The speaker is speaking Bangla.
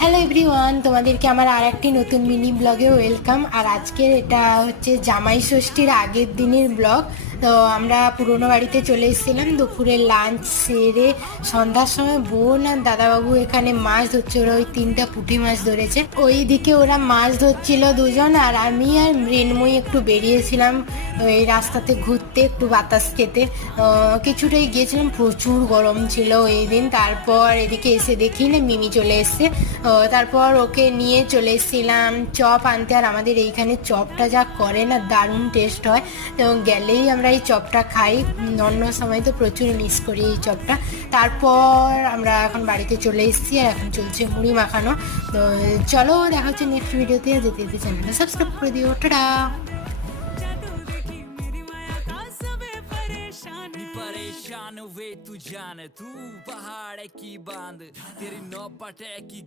হ্যালো এভরিওয়ান, তোমাদেরকে আমার আর একটি নতুন মিনি ব্লগে ওয়েলকাম। আর আজকের এটা হচ্ছে জামাই ষষ্ঠীর আগের দিনের ব্লগ। তো আমরা পুরোনো বাড়িতে চলে এসেছিলাম দুপুরে লাঞ্চ সেরে। সন্ধ্যার সময় বোন আর দাদাবাবু এখানে মাছ ধরছে, ওরা ওই 3টা পুঁটি মাছ ধরেছে। ওই দিকে ওরা মাছ ধরছিল দুজন, আর আমি আর মৃন্ময়ী একটু বেরিয়েছিলাম ওই রাস্তাতে ঘুরতে, একটু বাতাস খেতে। কিছুটাই গিয়েছিলাম, প্রচুর গরম ছিল এই দিন। তারপর এদিকে এসে দেখি না মিমি চলে এসছে। তারপর ওকে নিয়ে চলে এসেছিলাম চপ আনতে। আর আমাদের এইখানে চপটা যা করে না, দারুণ টেস্ট হয়। এবং গেলেই আমরা এই চপটা খাই, অন্য সময় তো প্রচুর মিস করি এই চপটা। তারপর আমরা এখন বাড়িতে চলে এসেছি, আর এখন চলছে মুড়ি মাখানো। তো চলো দেখা হচ্ছে নেক্সট ভিডিওতে। যেতে যেতে চ্যানেলটা সাবস্ক্রাইব করে দিও। টাটা। परेशान वे तू जान तू पहाड़ की बांध तेरी नौपट की